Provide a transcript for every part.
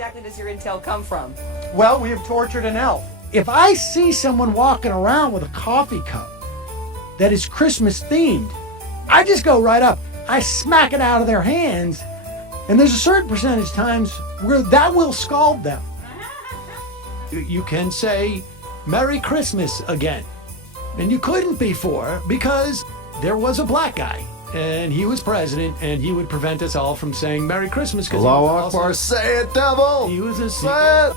exactly does your intel come from? Well, we have tortured an elf. If I see someone walking around with a coffee cup that is Christmas themed, I just go right up. I smack it out of their hands, and there's a certain percentage times where that will scald them. You can say, Merry Christmas again. And you couldn't before because there was a black guy. And he was president, and he would prevent us all from saying Merry Christmas. Allahu Akbar, say it, devil! He was a secret. Say it!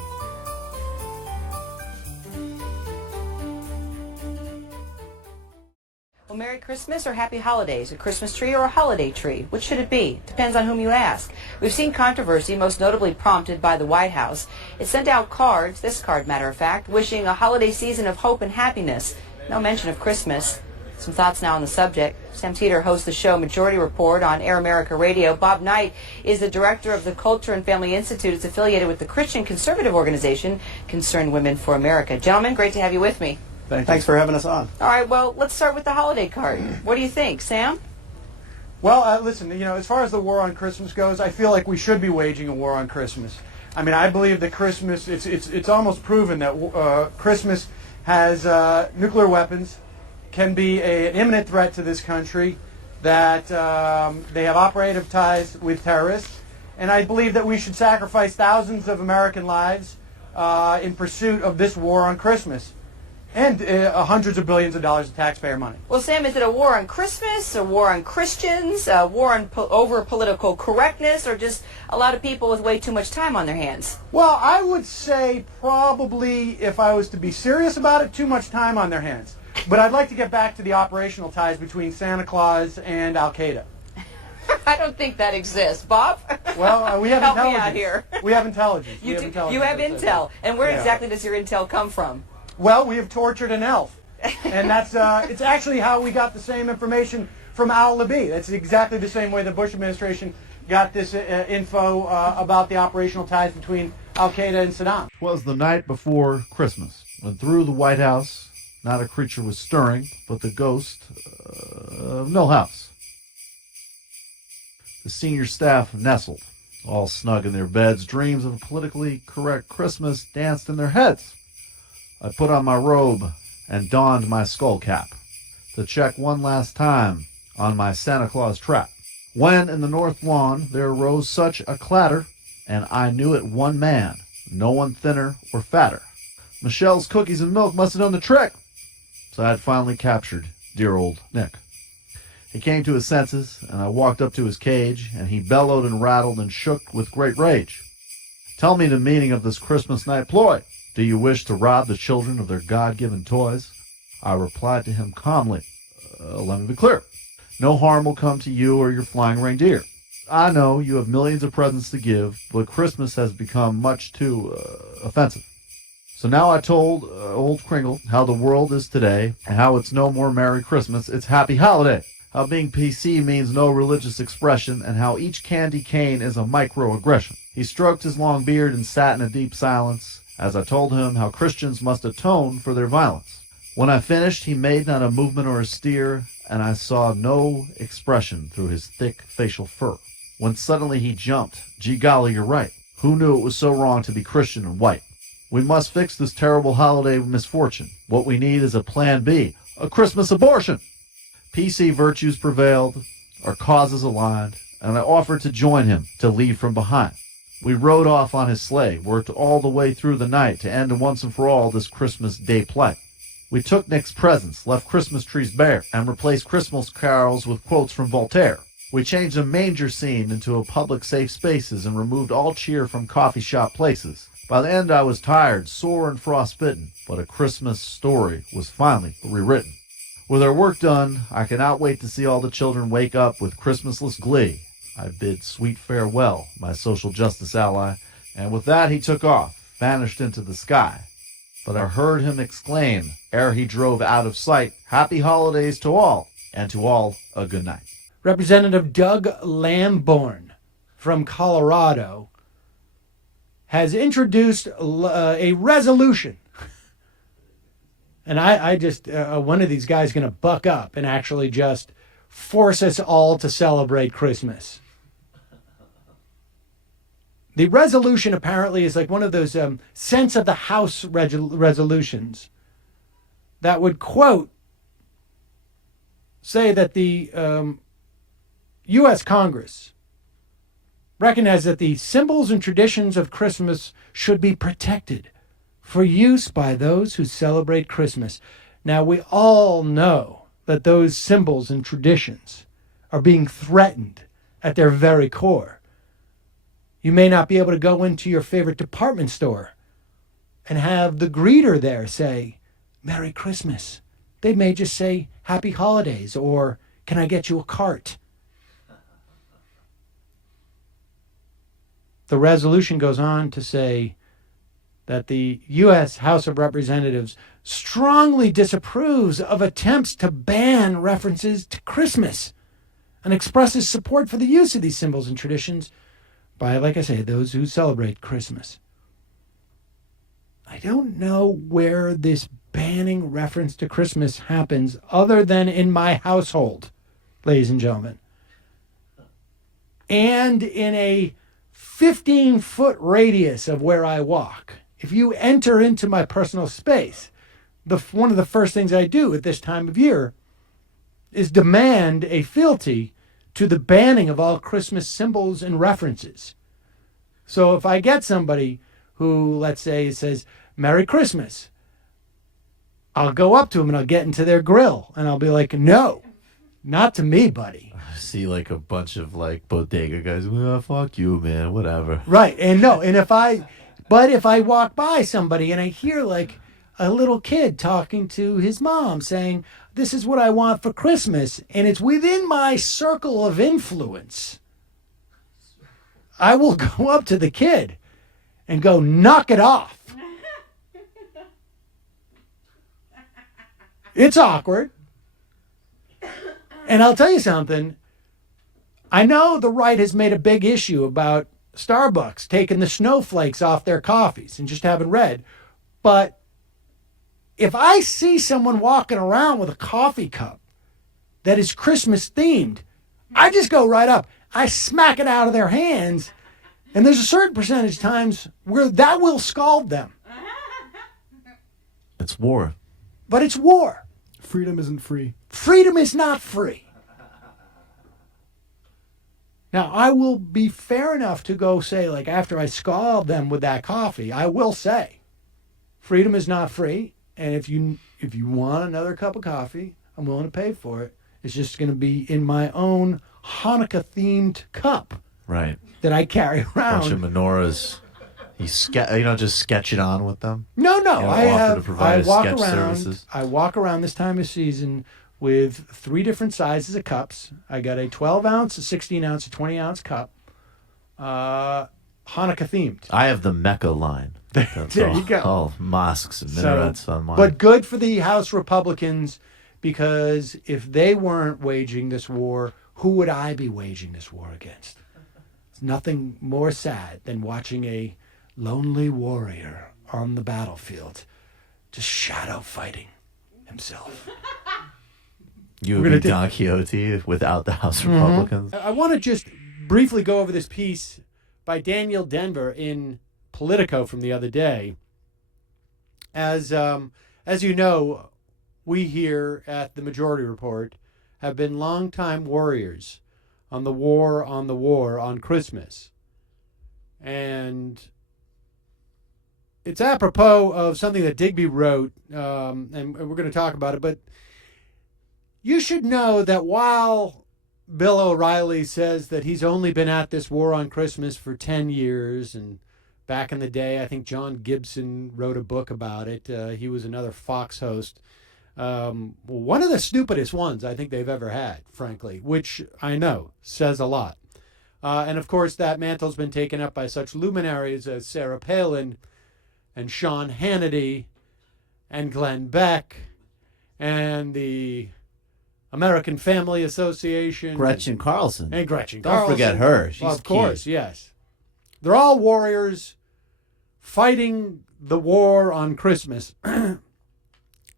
Well, Merry Christmas or Happy Holidays? A Christmas tree or a holiday tree? Which should it be? Depends on whom you ask. We've seen controversy, most notably prompted by the White House. It sent out cards, this card matter of fact, wishing a holiday season of hope and happiness. No mention of Christmas. Some thoughts now on the subject. Sam Teeter hosts the show Majority Report on Air America Radio. Bob Knight is the director of the Culture and Family Institute. It's affiliated with the Christian conservative organization Concerned Women for America. Gentlemen, great to have you with me. Thanks for having us on. All right, well, let's start with the holiday card. What do you think, Sam? Well, listen, as far as the war on Christmas goes, I feel like we should be waging a war on Christmas. I mean, I believe that Christmas, it's almost proven that Christmas has nuclear weapons, can be an imminent threat to this country, that they have operative ties with terrorists, and I believe that we should sacrifice thousands of American lives in pursuit of this war on Christmas, and hundreds of billions of dollars of taxpayer money. Well, Sam, is it a war on Christmas, a war on Christians, a war on over political correctness, or just a lot of people with way too much time on their hands? Well, I would say probably, if I was to be serious about it, too much time on their hands. But I'd like to get back to the operational ties between Santa Claus and Al-Qaeda. I don't think that exists. Bob? Well, we have Help intelligence. me out here. We have intelligence. You have intel. And where exactly does your intel come from? Well, we have tortured an elf. And that's it's actually how we got the same information from al-Libi. That's exactly the same way the Bush administration got this info about the operational ties between Al-Qaeda and Saddam. It was the night before Christmas, when through the White House, not a creature was stirring, but the ghost of no house. The senior staff nestled, all snug in their beds. Dreams of a politically correct Christmas danced in their heads. I put on my robe and donned my skull cap to check one last time on my Santa Claus trap. When in the north lawn there arose such a clatter, and I knew it one man, no one thinner or fatter. Michelle's cookies and milk must have done the trick. So I had finally captured dear old Nick. He came to his senses, and I walked up to his cage, and he bellowed and rattled and shook with great rage. Tell me the meaning of this Christmas night ploy. Do you wish to rob the children of their God-given toys? I replied to him calmly, let me be clear. No harm will come to you or your flying reindeer. I know you have millions of presents to give, but Christmas has become much too offensive. So now I told old Kringle how the world is today, and how it's no more Merry Christmas, it's Happy Holiday. How being PC means no religious expression, and how each candy cane is a microaggression. He stroked his long beard and sat in a deep silence, as I told him how Christians must atone for their violence. When I finished, he made not a movement or a stir, and I saw no expression through his thick facial fur. When suddenly he jumped, gee golly, you're right. Who knew it was so wrong to be Christian and white? We must fix this terrible holiday misfortune. What we need is a plan B, a Christmas abortion. PC virtues prevailed, our causes aligned, and I offered to join him, to leave from behind. We rode off on his sleigh, worked all the way through the night to end once and for all this Christmas Day plight. We took Nick's presents, left Christmas trees bare, and replaced Christmas carols with quotes from Voltaire. We changed a manger scene into a public safe spaces and removed all cheer from coffee shop places. By the end, I was tired, sore, and frostbitten, but a Christmas story was finally rewritten. With our work done, I cannot wait to see all the children wake up with Christmasless glee. I bid sweet farewell, my social justice ally, and with that he took off, vanished into the sky. But I heard him exclaim, ere he drove out of sight, Happy Holidays to all, and to all a good night. Representative Doug Lamborn from Colorado has introduced a resolution. And I just, one of these guys is going to buck up and actually just force us all to celebrate Christmas. The resolution apparently is like one of those sense of the House resolutions that would, quote, say that the U.S. Congress recognizes that the symbols and traditions of Christmas should be protected for use by those who celebrate Christmas. Now, we all know that those symbols and traditions are being threatened at their very core. You may not be able to go into your favorite department store and have the greeter there say, Merry Christmas. They may just say, Happy Holidays, or can I get you a cart? The resolution goes on to say that the U.S. House of Representatives strongly disapproves of attempts to ban references to Christmas and expresses support for the use of these symbols and traditions by, like I say, those who celebrate Christmas. I don't know where this banning reference to Christmas happens other than in my household, ladies and gentlemen. And in a 15-foot radius of where I walk. If you enter into my personal space, one of the first things I do at this time of year is demand a fealty to the banning of all Christmas symbols and references. So if I get somebody who, let's say, says, Merry Christmas, I'll go up to them and I'll get into their grill and I'll be like, no, not to me, buddy. I see like a bunch of like bodega guys. Well, fuck you, man. Whatever. Right. And no, and if I walk by somebody and I hear like a little kid talking to his mom saying, this is what I want for Christmas, and it's within my circle of influence, I will go up to the kid and go, knock it off. It's awkward. And I'll tell you something. I know the right has made a big issue about Starbucks taking the snowflakes off their coffees and just having red. But if I see someone walking around with a coffee cup that is Christmas themed, I just go right up. I smack it out of their hands. And there's a certain percentage of times where that will scald them. It's war. But it's war. Freedom isn't free. Freedom is not free. Now, I will be fair enough to go say, like, after I scald them with that coffee, I will say, freedom is not free. And if you want another cup of coffee, I'm willing to pay for it. It's just going to be in my own Hanukkah-themed cup. Right. That I carry around. Bunch of menorahs. You don't just sketch it on with them. No. I walk around this time of season with 3 different sizes of cups. I got a 12-ounce, a 16-ounce, a 20-ounce cup. Hanukkah themed. I have the Mecca line. There you go. All mosques and minarets on mine. But good for the House Republicans, because if they weren't waging this war, who would I be waging this war against? It's nothing more sad than watching a lonely warrior on the battlefield just shadow fighting himself. You would be Don Quixote without the House Republicans. I want to just briefly go over this piece by Daniel Denver in Politico from the other day. As you know, we here at the Majority Report have been longtime warriors on the war on Christmas. And it's apropos of something that Digby wrote, and we're going to talk about it, but you should know that while Bill O'Reilly says that he's only been at this war on Christmas for 10 years, and back in the day, I think John Gibson wrote a book about it. He was another Fox host. One of the stupidest ones I think they've ever had, frankly, which I know says a lot. And of course, that mantle's been taken up by such luminaries as Sarah Palin and Sean Hannity and Glenn Beck and the American Family Association. Gretchen Carlson. And Gretchen Don't Carlson. forget her. She's well, of key. course, yes. They're all warriors fighting the war on Christmas.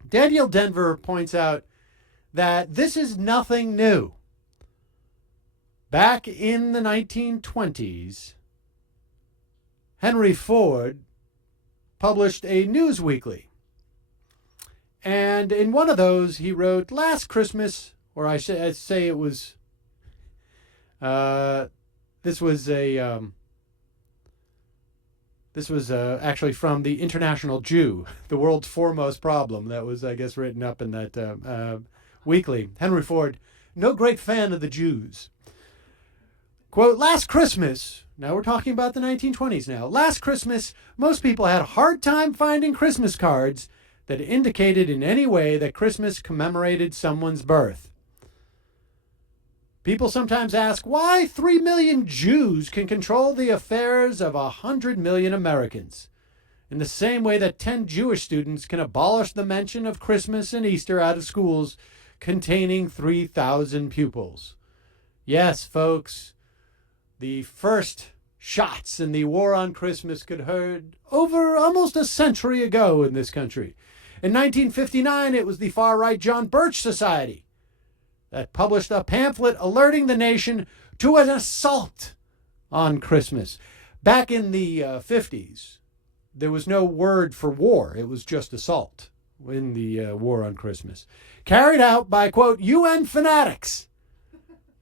Daniel Denver points out that this is nothing new. Back in the 1920s, Henry Ford published a news weekly. And in one of those, he wrote, last Christmas, or I should say it was, this was actually from the International Jew, the world's foremost problem. That was, I guess, written up in that weekly. Henry Ford, no great fan of the Jews. Quote, last Christmas, now we're talking about the 1920s now. Last Christmas, most people had a hard time finding Christmas cards that indicated in any way that Christmas commemorated someone's birth. People sometimes ask why 3 million Jews can control the affairs of 100 million Americans, in the same way that 10 Jewish students can abolish the mention of Christmas and Easter out of schools containing 3,000 pupils. Yes, folks, the first shots in the war on Christmas could heard over almost a century ago in this country. In 1959, it was the far-right John Birch Society that published a pamphlet alerting the nation to an assault on Christmas. Back in the 50s, there was no word for war. It was just assault in the war on Christmas. Carried out by, quote, UN fanatics.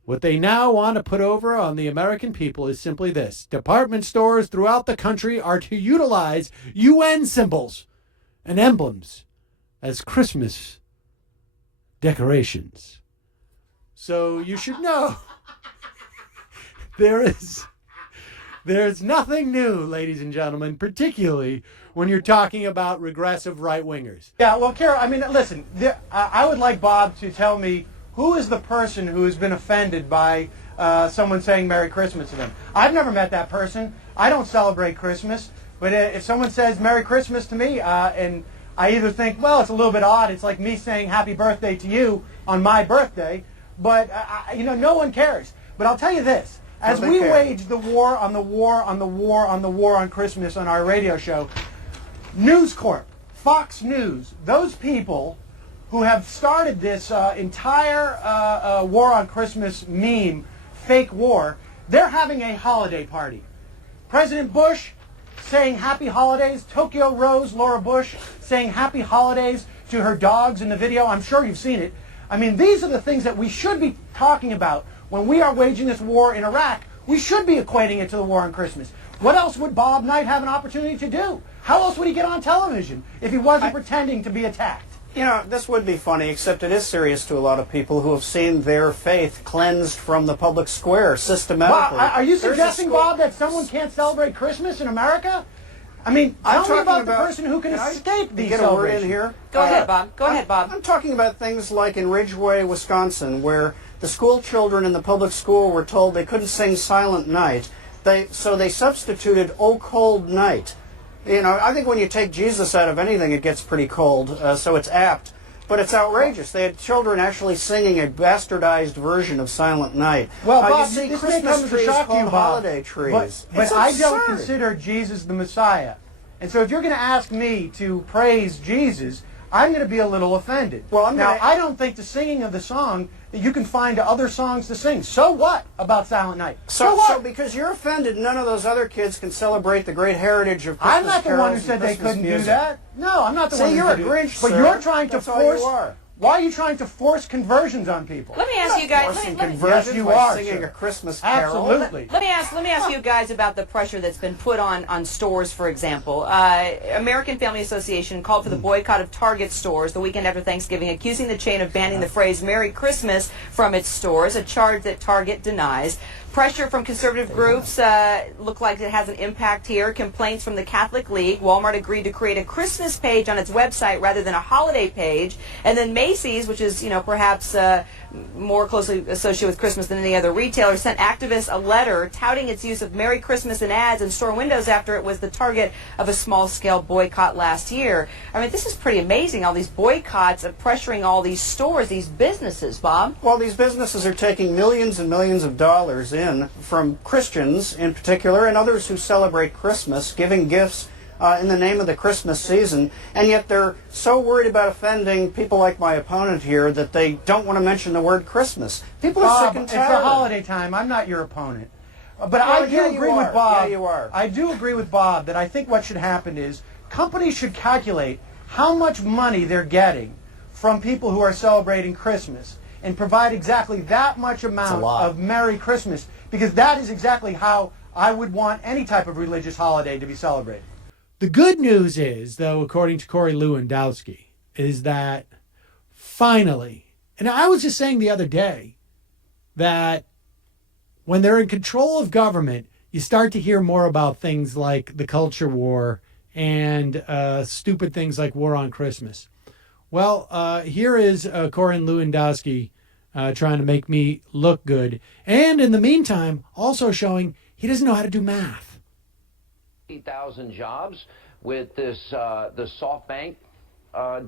What they now want to put over on the American people is simply this. Department stores throughout the country are to utilize UN symbols and emblems as Christmas decorations. So you should know there's nothing new, ladies and gentlemen, particularly when you're talking about regressive right-wingers. Yeah, well, Carol, I mean, listen, I would like Bob to tell me who is the person who has been offended by someone saying Merry Christmas to them. I've never met that person. I don't celebrate Christmas. But if someone says Merry Christmas to me, and I either think, well, it's a little bit odd. It's like me saying Happy Birthday to you on my birthday. But, no one cares. But I'll tell you this. As we wage the war on the war on the war on the war on Christmas on our radio show, News Corp, Fox News, those people who have started this entire war on Christmas meme, fake war, they're having a holiday party. President Bush saying happy holidays. Tokyo Rose, Laura Bush, saying happy holidays to her dogs in the video. I'm sure you've seen it. I mean, these are the things that we should be talking about when we are waging this war in Iraq. We should be equating it to the war on Christmas. What else would Bob Knight have an opportunity to do? How else would he get on television if he wasn't pretending to be attacked? You know, this would be funny, except it is serious to a lot of people who have seen their faith cleansed from the public square systematically. Bob, are you suggesting, Bob, that someone can't celebrate Christmas in America? I mean, tell me about the person who can escape these celebrations. Get a word in here? Go ahead, Bob. Go ahead, Bob. I'm talking about things like in Ridgeway, Wisconsin, where the school children in the public school were told they couldn't sing Silent Night, so they substituted Oh Cold Night. You know, I think when you take Jesus out of anything, it gets pretty cold, so it's apt. But it's outrageous. They had children actually singing a bastardized version of Silent Night. Well, Bob, you see this Christmas may come as a trees shock to you, called Bob, holiday trees. But It's I don't absurd. consider Jesus the Messiah. And so if you're going to ask me to praise Jesus, I'm going to be a little offended. Well, I don't think the singing of the song that you can find other songs to sing. So what about Silent Night? So what? So because you're offended, none of those other kids can celebrate the great heritage of Christmas I'm not the one who carols said and they Christmas couldn't do music. that. No, I'm not the one who you're said a it. Grinch, But sir. you're trying to That's all force... you are. Why are you trying to force conversions on people? Let me ask you guys. Forcing Let me conversions Yes, you by are, singing sir. a Christmas carol. Absolutely. Let me ask you guys about the pressure that's been put on stores, for example. American Family Association called for the boycott of Target stores the weekend after Thanksgiving, accusing the chain of banning the phrase Merry Christmas from its stores, a charge that Target denies. Pressure from conservative groups look like it has an impact here. Complaints from the Catholic League. Walmart agreed to create a Christmas page on its website rather than a holiday page. And then Macy's, which is, perhaps more closely associated with Christmas than any other retailer, sent activists a letter touting its use of Merry Christmas in ads and store windows after it was the target of a small-scale boycott last year. I mean, this is pretty amazing, all these boycotts of pressuring all these stores, these businesses, Bob. Well, these businesses are taking millions and millions of dollars in from Christians in particular and others who celebrate Christmas, giving gifts in the name of the Christmas season, and yet they're so worried about offending people like my opponent here that they don't want to mention the word Christmas. People are Bob, sick and it's tired. the holiday time. I'm not your opponent. But I do yeah, you agree are. with Bob. Yeah, you are. I do agree with Bob that I think what should happen is companies should calculate how much money they're getting from people who are celebrating Christmas and provide exactly that much amount of Merry Christmas, because that is exactly how I would want any type of religious holiday to be celebrated. The good news is, though, according to Corey Lewandowski, is that finally, and I was just saying the other day that when they're in control of government, you start to hear more about things like the culture war and stupid things like war on Christmas. Well, here is Corey Lewandowski trying to make me look good. And in the meantime, also showing he doesn't know how to do math. 50,000 jobs with this the SoftBank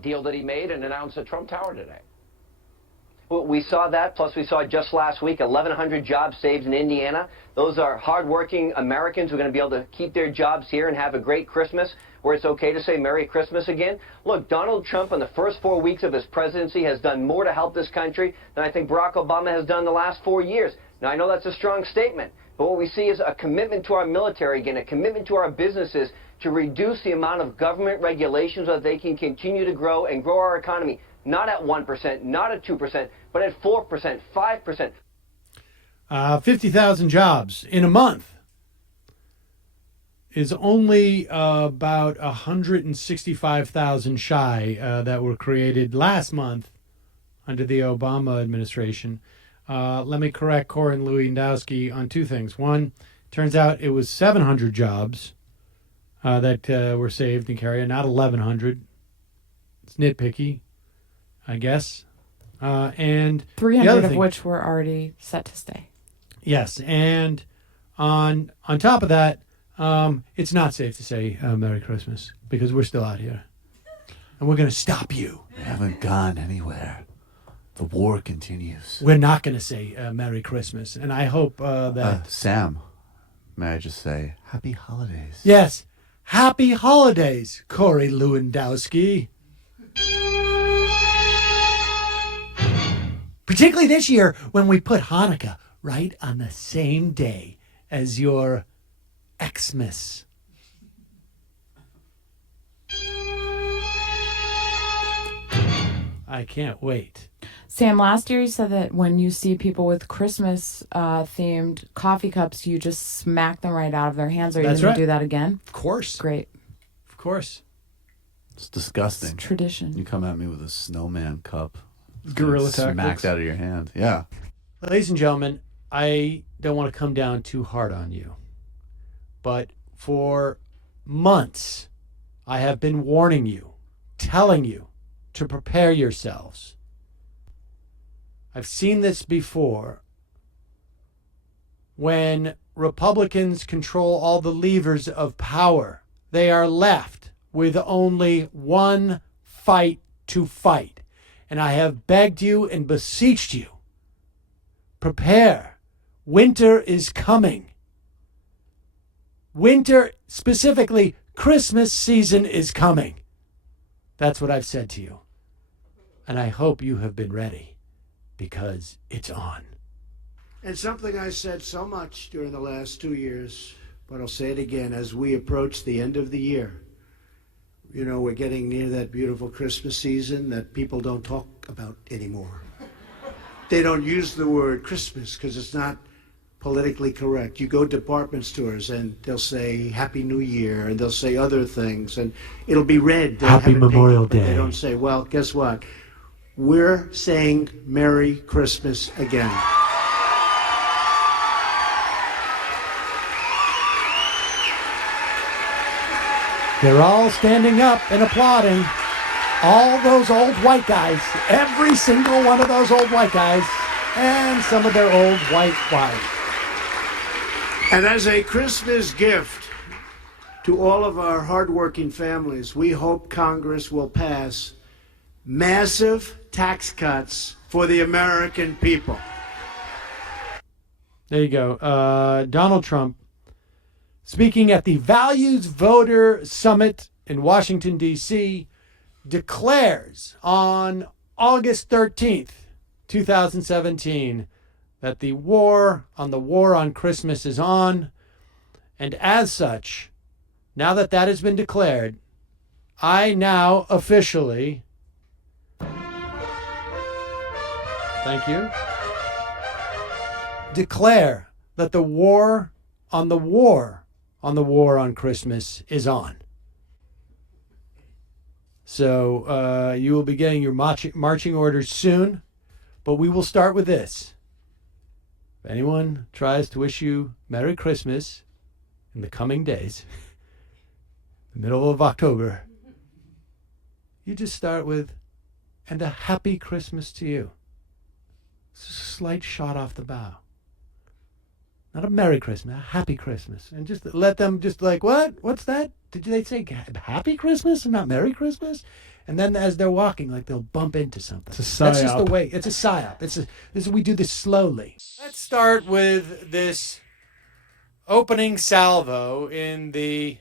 deal that he made and announced at Trump Tower today. Well, we saw that, plus we saw just last week 1,100 jobs saved in Indiana. Those are hardworking Americans who are going to be able to keep their jobs here and have a great Christmas, where it's okay to say Merry Christmas again. Look, Donald Trump in the first 4 weeks of his presidency has done more to help this country than I think Barack Obama has done the last 4 years. Now, I know that's a strong statement, but what we see is a commitment to our military, again, a commitment to our businesses to reduce the amount of government regulations so that they can continue to grow and grow our economy. Not at 1%, not at 2%, but at 4%, 5%. 50,000 jobs in a month is only about 165,000 shy that were created last month under the Obama administration. Let me correct Corey Lewandowski on two things. One, turns out it was 700 jobs that were saved in Carrier, not 1,100. It's nitpicky, I guess. And 300 of which were already set to stay. Yes, and on top of that, it's not safe to say Merry Christmas because we're still out here. And we're going to stop you. We haven't gone anywhere. The war continues. We're not going to say Merry Christmas. And I hope that... Sam, may I just say Happy Holidays? Yes, Happy Holidays, Corey Lewandowski. Particularly this year when we put Hanukkah right on the same day as your Xmas. I can't wait. Sam, last year you said that when you see people with Christmas themed coffee cups, you just smack them right out of their hands. Are you going to do that again? Of course. Great. Of course. It's disgusting. It's tradition. You come at me with a snowman cup. Guerrilla tactics. Smacked out of your hand. Yeah. Ladies and gentlemen, I don't want to come down too hard on you, but for months, I have been warning you, telling you to prepare yourselves. I've seen this before. When Republicans control all the levers of power, they are left with only one fight to fight. And I have begged you and beseeched you, prepare. Winter is coming. Winter, specifically, Christmas season is coming. That's what I've said to you. And I hope you have been ready, because it's on. And something I said so much during the last 2 years, but I'll say it again as we approach the end of the year. You know, we're getting near that beautiful Christmas season that people don't talk about anymore. They don't use the word Christmas because it's not politically correct. You go to department stores and they'll say Happy New Year and they'll say other things and it'll be red. Happy Memorial Day. They don't say, well, guess what? We're saying Merry Christmas again. They're all standing up and applauding. All those old white guys, every single one of those old white guys, and some of their old white wives. And as a Christmas gift to all of our hardworking families, we hope Congress will pass massive tax cuts for the American people. There you go. Donald Trump, speaking at the Values Voter Summit in Washington, D.C., declares on August 13th, 2017, that the war on Christmas is on. And as such, now that that has been declared, I now officially, thank you, declare that the war on Christmas is on. So you will be getting your marching orders soon, but we will start with this. If anyone tries to wish you Merry Christmas in the coming days, the middle of October, you just start with, and a happy Christmas to you. It's a slight shot off the bow. Not a Merry Christmas, a Happy Christmas. And just let them just like, what? What's that? Did they say Happy Christmas and not Merry Christmas? And then as they're walking, like they'll bump into something. It's a psyop. That's just the way. It's a psyop. We do this slowly. Let's start with this opening salvo in the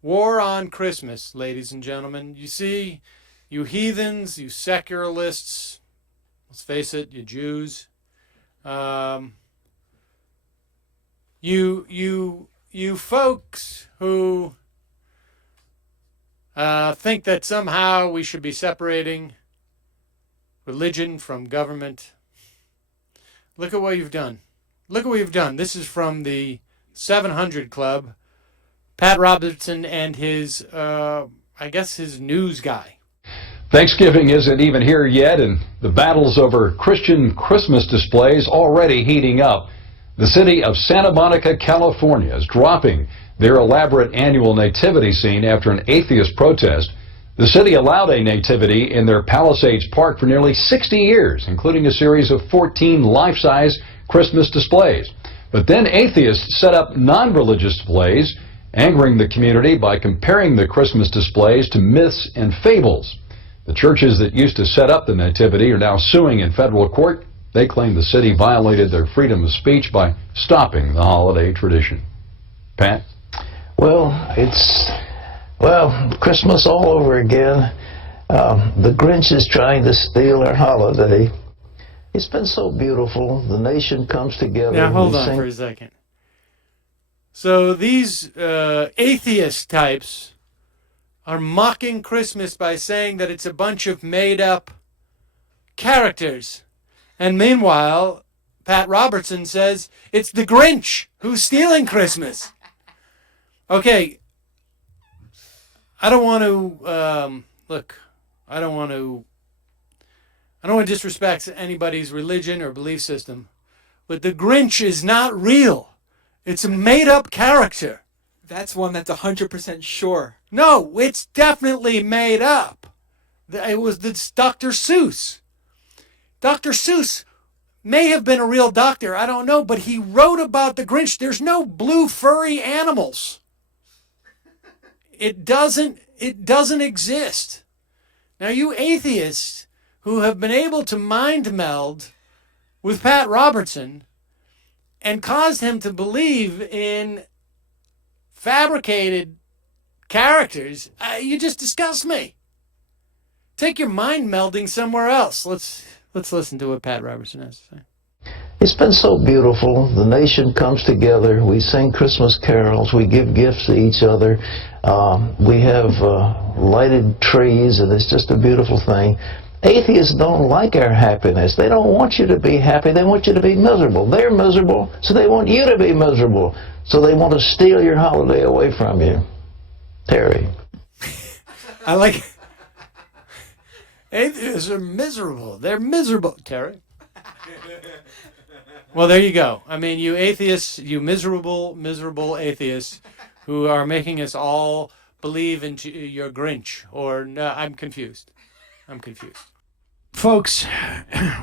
war on Christmas, ladies and gentlemen. You see, you heathens, you secularists, let's face it, you Jews, you folks who think that somehow we should be separating religion from government. Look at what you've done. Look at what you've done. This is from the 700 Club. Pat Robertson and his, his news guy. Thanksgiving isn't even here yet, and the battles over Christian Christmas displays already heating up. The city of Santa Monica, California is dropping their elaborate annual nativity scene after an atheist protest. The city allowed a nativity in their Palisades Park for nearly 60 years, including a series of 14 life-size Christmas displays. But then atheists set up non-religious displays, angering the community by comparing the Christmas displays to myths and fables. The churches that used to set up the nativity are now suing in federal court. They claim the city violated their freedom of speech by stopping the holiday tradition. Pat? Well, it's Christmas all over again. The Grinch is trying to steal our holiday. It's been so beautiful. The nation comes together. Now, hold on for a second. So these atheist types are mocking Christmas by saying that it's a bunch of made-up characters. And meanwhile, Pat Robertson says it's the Grinch who's stealing Christmas. Okay, I don't want to, I don't want to disrespect anybody's religion or belief system, but the Grinch is not real. It's a made-up character. That's one that's 100% sure. No, it's definitely made up. It was Dr. Seuss. Dr. Seuss may have been a real doctor, I don't know, but he wrote about the Grinch. There's no blue furry animals. It doesn't exist. Now, you atheists who have been able to mind meld with Pat Robertson and caused him to believe in fabricated characters, you just disgust me. Take your mind melding somewhere else. Let's listen to what Pat Robertson has to say. It's been so beautiful. The nation comes together. We sing Christmas carols. We give gifts to each other. We have lighted trees, and it's just a beautiful thing. Atheists don't like our happiness. They don't want you to be happy. They want you to be miserable. They're miserable, so they want you to be miserable. So they want to steal your holiday away from you. Terry. I like atheists are miserable. They're miserable, Terry. Well, there you go. I mean, you atheists, you miserable atheists who are making us all believe in your Grinch. Or no, I'm confused. Folks,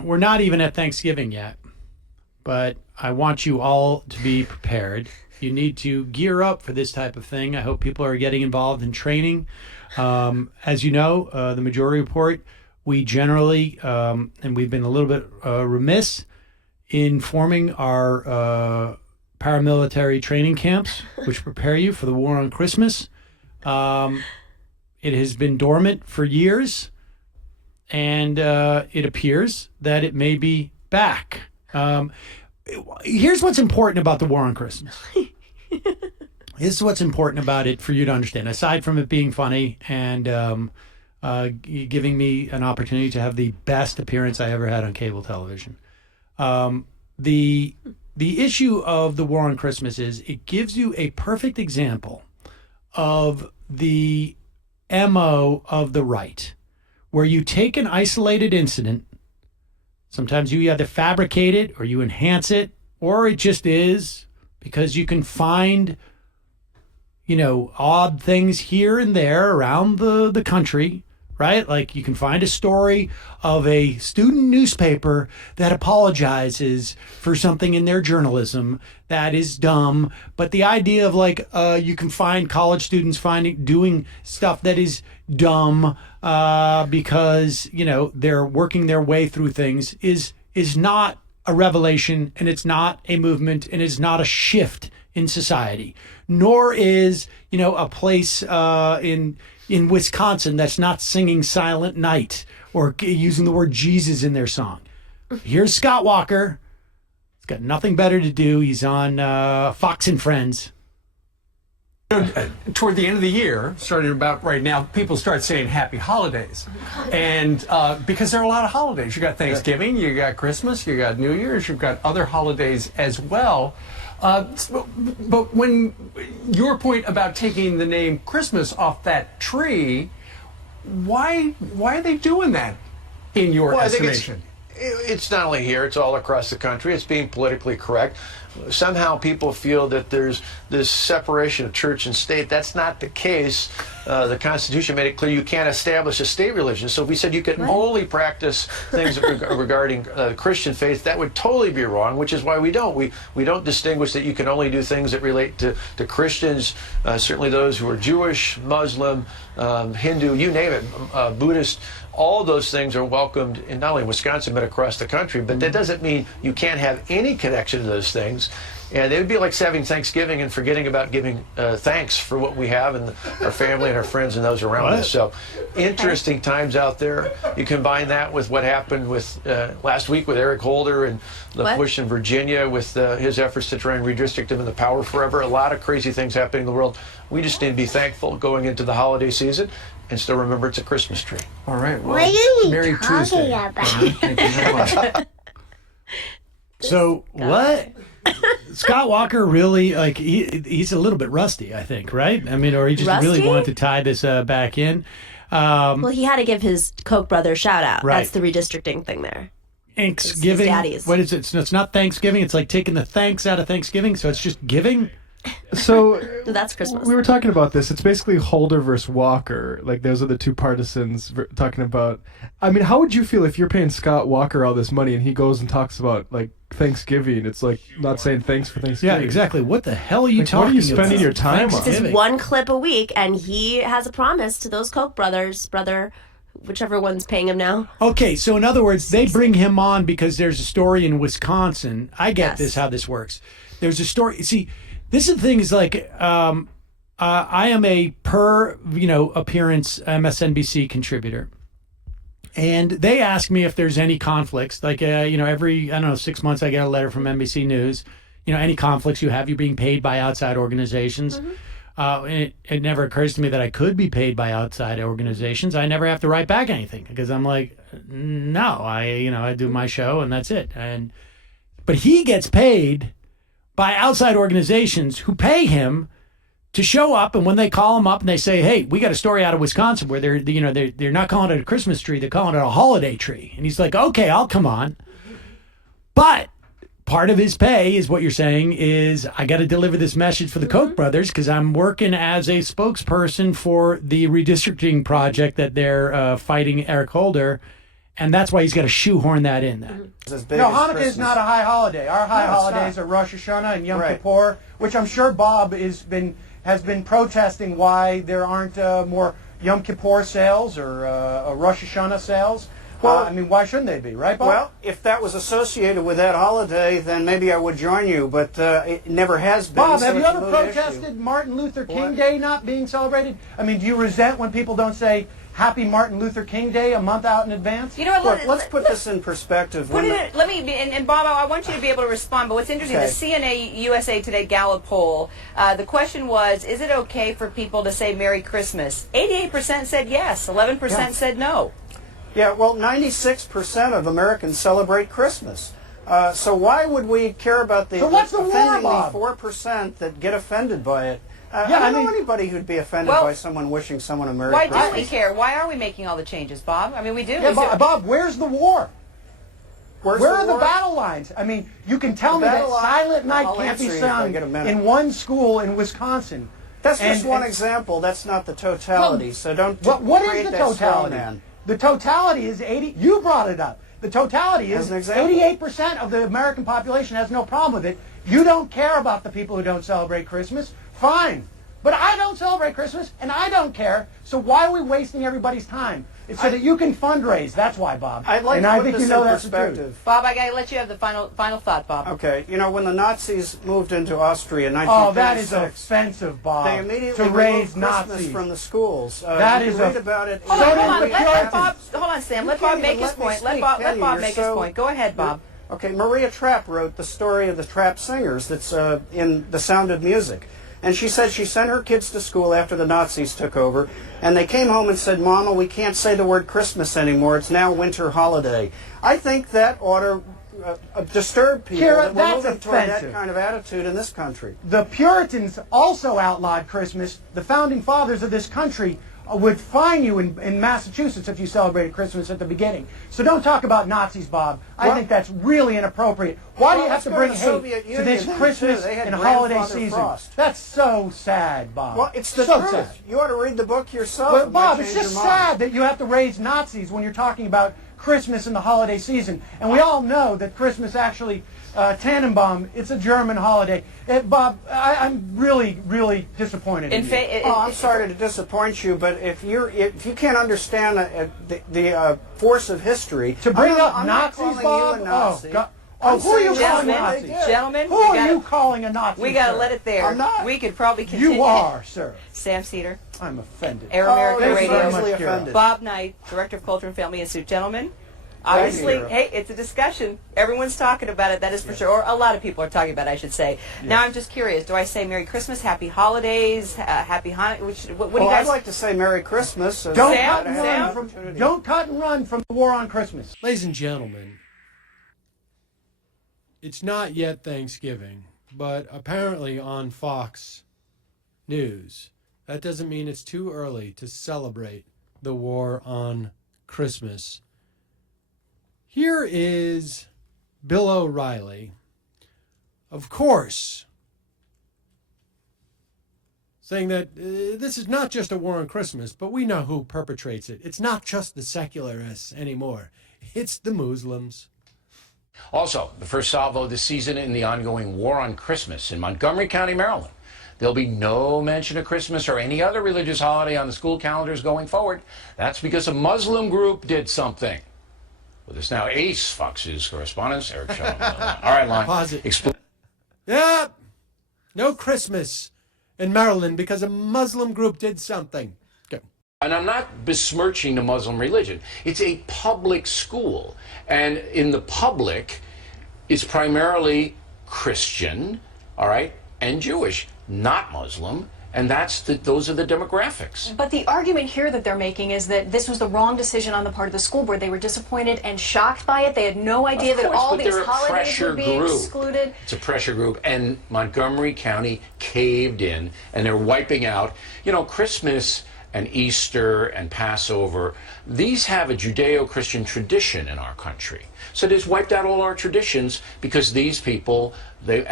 we're not even at Thanksgiving yet, but I want you all to be prepared. You need to gear up for this type of thing. I hope people are getting involved in training. As you know, the Majority Report, we generally, and we've been a little bit remiss in forming our paramilitary training camps, which prepare you for the war on Christmas. It has been dormant for years, and it appears that it may be back Here's what's important about the war on Christmas. This is what's important about it for you to understand, aside from it being funny and giving me an opportunity to have the best appearance I ever had on cable television. The issue of the war on Christmas is it gives you a perfect example of the MO of the right, where you take an isolated incident. Sometimes you either fabricate it or you enhance it, or it just is because you can find, odd things here and there around the country, right? Like you can find a story of a student newspaper that apologizes for something in their journalism that is dumb. But the idea of you can find college students doing stuff that is dumb because, they're working their way through things is not a revelation, and it's not a movement, and it's not a shift in society, nor is, a place in Wisconsin that's not singing Silent Night or using the word Jesus in their song. Here's Scott Walker. He's got nothing better to do. He's on Fox and Friends. Toward the end of the year, starting about right now, people start saying Happy Holidays. And because there are a lot of holidays. You got Thanksgiving, you got Christmas, you got New Year's, you've got other holidays as well. But when your point about taking the name Christmas off that tree, why are they doing that in your estimation? It's not only here, it's all across the country. It's being politically correct. Somehow people feel that there's this separation of church and state. That's not the case. The Constitution made it clear you can't establish a state religion. So if we said you can only practice things regarding Christian faith, that would totally be wrong, which is why we don't. We don't distinguish that you can only do things that relate to Christians, certainly those who are Jewish, Muslim, Hindu, you name it, Buddhist. All those things are welcomed in not only Wisconsin but across the country. But that doesn't mean you can't have any connection to those things. And it would be like having Thanksgiving and forgetting about giving thanks for what we have and our family and our friends and those around us. So interesting times out there. You combine that with what happened with last week with Eric Holder and the push in Virginia with his efforts to try and redistrict him in the power forever. A lot of crazy things happening in the world. We just need to be thankful going into the holiday season and still remember it's a Christmas tree. All right. Well, what are you Merry talking Tuesday. about? Thank you very much. So what? Scott Walker really, he's a little bit rusty, I think, right? I mean, or he just really wanted to tie this back in. Well, he had to give his Koch brothers shout out. Right. That's the redistricting thing there. Thanksgiving. What is it? It's not Thanksgiving. It's like taking the thanks out of Thanksgiving, so it's just giving. So that's Christmas. We were talking about this. It's basically Holder versus Walker. Like those are the two partisans talking about. I mean, how would you feel if you're paying Scott Walker all this money and he goes and talks about like Thanksgiving? It's like not saying thanks for Thanksgiving. Yeah, exactly. What the hell are you talking about? What are you spending your time on? This is one clip a week, and he has a promise to those Koch brothers, whichever one's paying him now. Okay, so in other words, they bring him on because there's a story in Wisconsin. I get this, how this works. There's a story. See, this is the thing is like, I am a per, appearance MSNBC contributor. And they ask me if there's any conflicts. Like, every, 6 months I get a letter from NBC News. Any conflicts you have, you're being paid by outside organizations. Mm-hmm. It never occurs to me that I could be paid by outside organizations. I never have to write back anything because I'm like, no, I do my show and that's it. But he gets paid by outside organizations who pay him to show up, and when they call him up and they say, "Hey, we got a story out of Wisconsin where they're not calling it a Christmas tree, they're calling it a holiday tree," and he's like, "Okay, I'll come on." But part of his pay is what you're saying is I got to deliver this message for the Koch brothers because I'm working as a spokesperson for the redistricting project that they're fighting Eric Holder. And that's why he's got to shoehorn that in there. No, Hanukkah is not a high holiday. Our high holidays are Rosh Hashanah and Yom Kippur, which I'm sure Bob has been protesting why there aren't more Yom Kippur sales or Rosh Hashanah sales. Well, why shouldn't they be, right, Bob? Well, if that was associated with that holiday, then maybe I would join you, but it never has been. Bob, so have you it's a ever moot protested issue. Martin Luther King Day not being celebrated? I mean, do you resent when people don't say Happy Martin Luther King Day a month out in advance? You know what? Look, let's put this in perspective. And Bob, I want you to be able to respond, but what's interesting, Okay. the CNA USA Today Gallup poll, the question was, is it okay for people to say Merry Christmas? 88% said yes, 11% said no. Yeah, well, 96% of Americans celebrate Christmas. So why would we care about the, So what's the war, offending Bob? the 4% that get offended by it? I I don't mean- know anybody who'd be offended Well, by someone wishing someone a Merry Why Christmas. do we care? Why are we making all the changes, Bob? I mean, we do. Yeah, We do. Bob, where's the war? Where are the battle lines? I mean, you can tell The me that battle line- Silent Night I'll can't be answer you if I sung get a minute. in one school in Wisconsin. That's just And- one and- example. That's not the totality. So don't What create is the that straw totality? man. The totality is 80. You brought it up. The totality As is an example. 88% of the American population has no problem with it. You don't care about the people who don't celebrate Christmas. Fine. But I don't celebrate Christmas, and I don't care. So why are we wasting everybody's time? It's so that you can fundraise. That's why, Bob. I'd like and to I put think this you know in that's the truth. perspective. Bob, I got to let you have the final thought, Bob. Okay, you know, when the Nazis moved into Austria in Oh, that is 1936, offensive, Bob. they immediately to removed raise Christmas Nazis from the schools. That you is can read about it. Hold So on, did hold on. the Let Puritans. Bob, hold on, Sam. You Let can't Bob even make his let me point. Let speak, Bob can you? make his You're point. Go ahead, Bob. Okay, Maria Trapp wrote the story of the Trapp Singers that's in The Sound of Music. And she said she sent her kids to school after the Nazis took over, and they came home and said, Mama, we can't say the word Christmas anymore. It's now winter holiday. I think that ought to disturb people Kira, that we're that's moving toward that offensive. kind of attitude in this country. The Puritans also outlawed Christmas. The founding fathers of this country would fine you in Massachusetts if you celebrated Christmas at the beginning. So don't talk about Nazis, Bob. I Well- think that's really inappropriate. Why do you have let's to go bring to the hate Soviet to Union this then, Christmas too. They had and holiday Grandfather season? Frost. That's so sad, Bob. Well, it's the so truth. sad. You ought to read the book yourself. Well, It might Bob, it's change just your mind. sad that you have to raise Nazis when you're talking about Christmas and the holiday season. And we all know that Christmas actually, Tannenbaum, it's a German holiday. Bob, I'm really, really disappointed in you. I'm sorry to disappoint you, but if you can't understand the force of history, To bring up I'm not Nazis, calling Bob? you a Nazi. Oh, God. I'm Oh, who are you saying calling that's what Nazis? they did. Gentlemen, Who we are gotta- you calling a Nazi? We got to sir? let it there. I'm not. We could probably continue. You are, sir. Sam Seder, I'm offended. Air America you're Radio. seriously offended. Bob Knight, Director of Culture and Family Institute. Gentlemen, obviously, you. hey, it's a discussion. Everyone's talking about it, that is for sure. Or a lot of people are talking about it, I should say. Now, I'm just curious. Do I say Merry Christmas, Happy Holidays, Happy Hanukkah? What do you Well, guys... I'd like to say Merry Christmas. Don't Sam? cut and Sam? run from don't cut and run from the war on Christmas. Ladies and gentlemen, it's not yet Thanksgiving, but apparently on Fox News, that doesn't mean it's too early to celebrate the war on Christmas. Here is Bill O'Reilly, of course, saying that this is not just a war on Christmas, but we know who perpetrates it. It's not just the secularists anymore. It's the Muslims. Also, the first salvo this season in the ongoing war on Christmas in Montgomery County, Maryland. There'll be no mention of Christmas or any other religious holiday on the school calendars going forward. That's because a Muslim group did something. With us now, Ace Fox News correspondent, Eric Shaw. All right, Lon. Pause it. Yeah, no Christmas in Maryland because a Muslim group did something. Go. And I'm not besmirching the Muslim religion. It's a public school. And in the public, it's primarily Christian, all right, and Jewish, not Muslim. And those are the demographics. But the argument here that they're making is that this was the wrong decision on the part of the school board. They were disappointed and shocked by it. They had no idea that all these holidays would be excluded. It's a pressure group, and Montgomery County caved in, and they're wiping out. You know, Christmas and Easter and Passover, these have a Judeo-Christian tradition in our country. So they just wiped out all our traditions because these people, but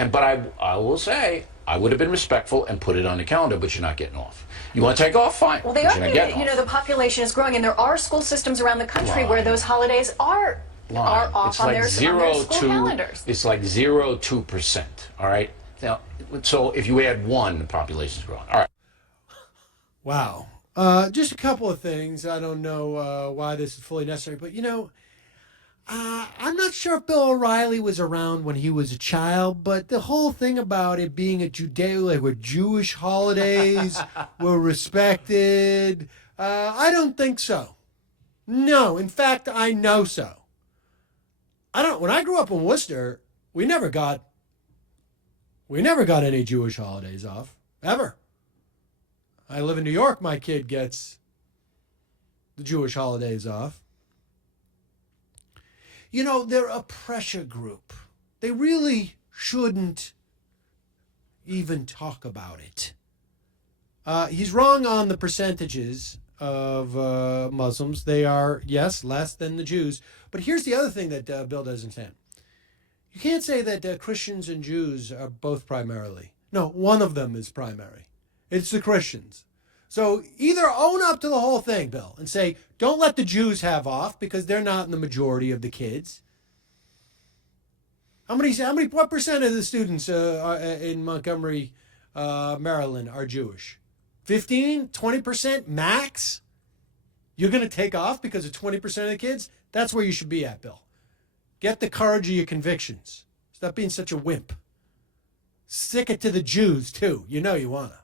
I will say, I would have been respectful and put it on the calendar, but you're not getting off. You want to take off? Fine. Well, they but you're not argue that, getting you know, the population is growing, and there are school systems around the country where those holidays are off It's on like their school calendars. It's like 0.2%. All right. Now, so if you add one, the population's growing. All right. Wow. Just a couple of things. I don't know why this is fully necessary, but you know, I'm not sure if Bill O'Reilly was around when he was a child, but the whole thing about it being a Judeo, like where Jewish holidays were respected. I don't think so. No, in fact, I know so. When I grew up in Worcester, we never got any Jewish holidays off, ever. I live in New York, my kid gets the Jewish holidays off. You know, they're a pressure group. They really shouldn't even talk about it. He's wrong on the percentages of Muslims. They are, yes, less than the Jews. But here's the other thing that Bill doesn't say. You can't say that Christians and Jews are both primarily. No, one of them is primary. It's the Christians. So either own up to the whole thing, Bill, and say, don't let the Jews have off because they're not in the majority of the kids. What percent of the students in Montgomery, Maryland are Jewish? 15, 20% max? You're going to take off because of 20% of the kids? That's where you should be at, Bill. Get the courage of your convictions. Stop being such a wimp. Stick it to the Jews, too. You know you want to.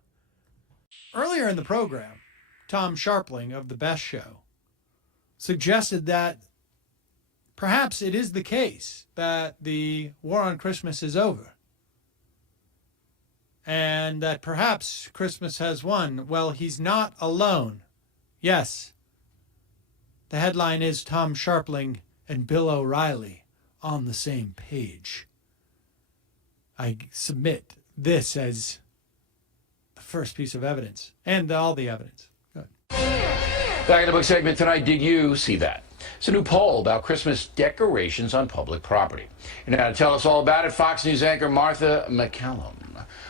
Earlier in the program, Tom Sharpling of The Best Show suggested that perhaps it is the case that the war on Christmas is over. And that perhaps Christmas has won. Well, he's not alone. Yes. The headline is Tom Sharpling and Bill O'Reilly on the same page. I submit this as the first piece of evidence and all the evidence. Good. Back in the book segment tonight, did you see that? It's a new poll about Christmas decorations on public property. And now to tell us all about it, Fox News anchor Martha McCallum,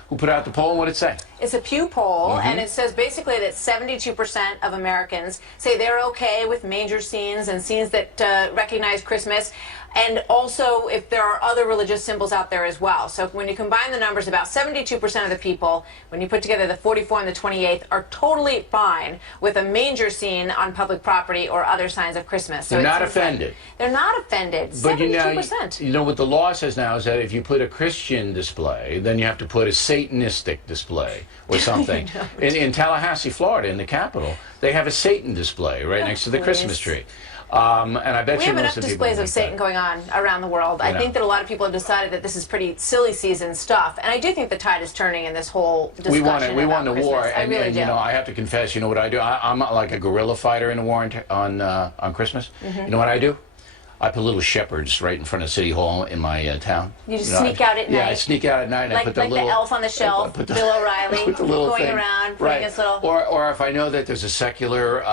who put out the poll, and what did it say? It's a Pew poll, and it says basically that 72% of Americans say they're okay with manger scenes and scenes that recognize Christmas, and also if there are other religious symbols out there as well. So when you combine the numbers, about 72% of the people, when you put together the 44 and the 28th, are totally fine with a manger scene on public property or other signs of Christmas. So they're not offended. They're not offended. But 72%. you know what the law says now is that if you put a Christian display, then you have to put a Satanistic display or something. in Tallahassee, Florida, in the capital, they have a Satan display right next to the Christmas tree. And I bet we have enough displays of Satan going on around the world. I think that a lot of people have decided that this is pretty silly season stuff, and I do think the tide is turning in this whole discussion. We won the war, and you know, I have to confess. You know what I do? I'm like a guerrilla fighter in the war on Christmas. You know what I do? I put little shepherds right in front of City Hall in my town. You just sneak out at night? Yeah, I sneak out at night. And like, I put the like the elf on the shelf, Bill O'Reilly, going around, putting his little... Or if I know that there's a secular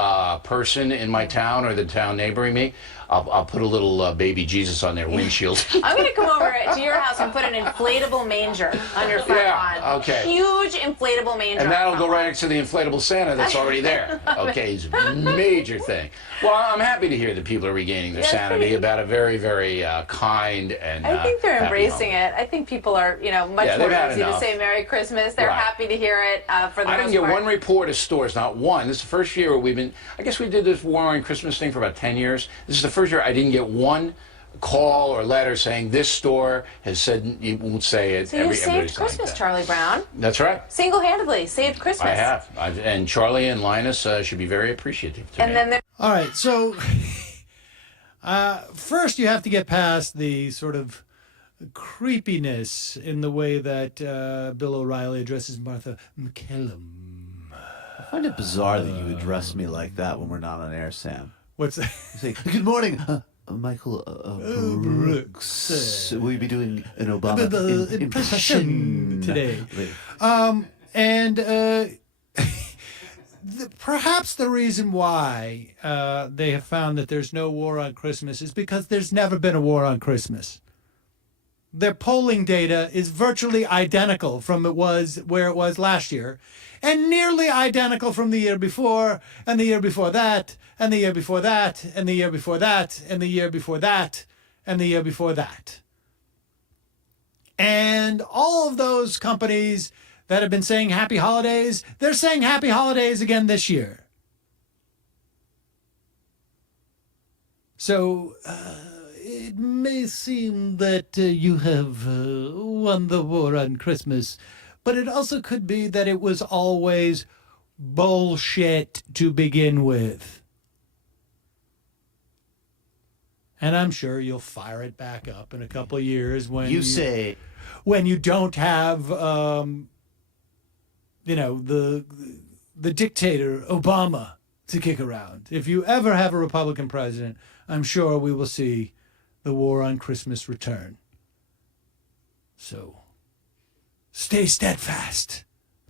person in my town or the town neighboring me, I'll put a little baby Jesus on their windshield. I'm going to come over to your house and put an inflatable manger on your front lawn. Okay. Huge inflatable manger. And that'll go right next to the inflatable Santa that's already there. Okay, it's a major thing. Well, I'm happy to hear that people are regaining their sanity about a very, very kind and I think they're embracing it. I think people are, you know, much more easy to say Merry Christmas. They're happy to hear it for the most part. I didn't get one report of stores, not one. This is the first year we've been, I guess we did this war on Christmas thing for about 10 years. This is the first year I didn't get one call or letter saying this store has said you won't say it. So you saved Christmas, Charlie Brown. That's right. Single-handedly saved Christmas. I have. And Charlie and Linus should be very appreciative to me. All right, so first you have to get past the sort of creepiness in the way that Bill O'Reilly addresses Martha McCallum. I find it bizarre that you address me like that when we're not on air, Sam. What's that? You say, good morning, Michael Brooks. Will you be doing an Obama impression today? Perhaps the reason why they have found that there's no war on Christmas is because there's never been a war on Christmas. Their polling data is virtually identical from where it was last year, and nearly identical from the year before, and the year before that, and the year before that, and the year before that, and the year before that, and the year before that. And all of those companies that have been saying happy holidays, they're saying happy holidays again this year. So it may seem that you have won the war on Christmas, but it also could be that it was always bullshit to begin with. And I'm sure you'll fire it back up in a couple of years when when you don't have, the dictator Obama to kick around. If you ever have a Republican president, I'm sure we will see the war on Christmas return. So, stay steadfast,